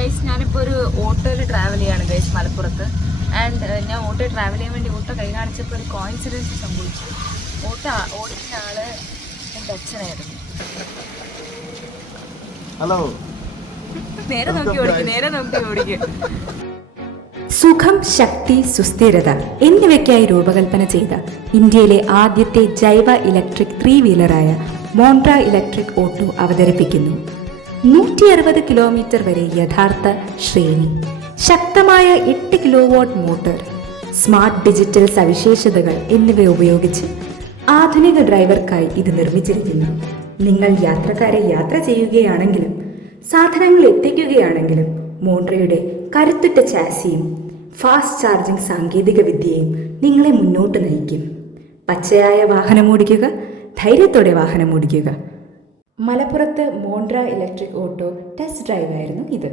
Guys ഞാനിപ്പോൾ ഒരു ഓട്ടോയിൽ ട്രാവൽ ചെയ്യാണ് ഗൈസ് മലപ്പുറത്ത്. ആൻഡ് ഞാൻ ഓട്ടോ ട്രാവൽ ചെയ്യാൻ വേണ്ടി ഓട്ടോ കൈ കാണിച്ചപ്പോൾ ഒരു കോയിൻസിഡൻസ് സംഭവിച്ചു. ഓട്ടോ ഓടിക്കുന്ന ആള് എൻ്റെ അച്ഛനായിരുന്നു. ഹലോ, നേരെ നോക്കി ഓടിക്കും. സുഖം, ശക്തി, സുസ്ഥിരത എന്നിവയ്ക്കായി രൂപകൽപ്പന ചെയ്ത ഇന്ത്യയിലെ ആദ്യത്തെ ജൈവ ഇലക്ട്രിക് 3 വീലറായ മോണ്ട്ര ഇലക്ട്രിക് ഓട്ടോ അവതരിപ്പിക്കുന്നു. 160 കിലോമീറ്റർ വരെ യഥാർത്ഥ ശ്രേണി, ശക്തമായ 8 കിലോവാട്ട് മോട്ടോർ, സ്മാർട്ട് ഡിജിറ്റൽ സവിശേഷതകൾ എന്നിവ ഉപയോഗിച്ച് ആധുനിക ഡ്രൈവർക്കായി ഇത് നിർമ്മിച്ചിരിക്കുന്നു. നിങ്ങൾ യാത്രക്കാരെ യാത്ര ചെയ്യുകയാണെങ്കിലും സാധനങ്ങൾ എത്തിക്കുകയാണെങ്കിലും മോണ്ട്രയുടെ കരുത്തുറ്റ ചാസിയും ഫാസ്റ്റ് ചാർജിംഗ് സാങ്കേതിക വിദ്യയും നിങ്ങളെ മുന്നോട്ട് നയിക്കും. പച്ചയായ വാഹനമോടിക്കുക, ധൈര്യത്തോടെ വാഹനമോടിക്കുക. മലപ്പുറത്ത് മോണ്ട്ര ഇലക്ട്രിക് ഓട്ടോ ടെസ്റ്റ് ഡ്രൈവായിരുന്നു ഇത്.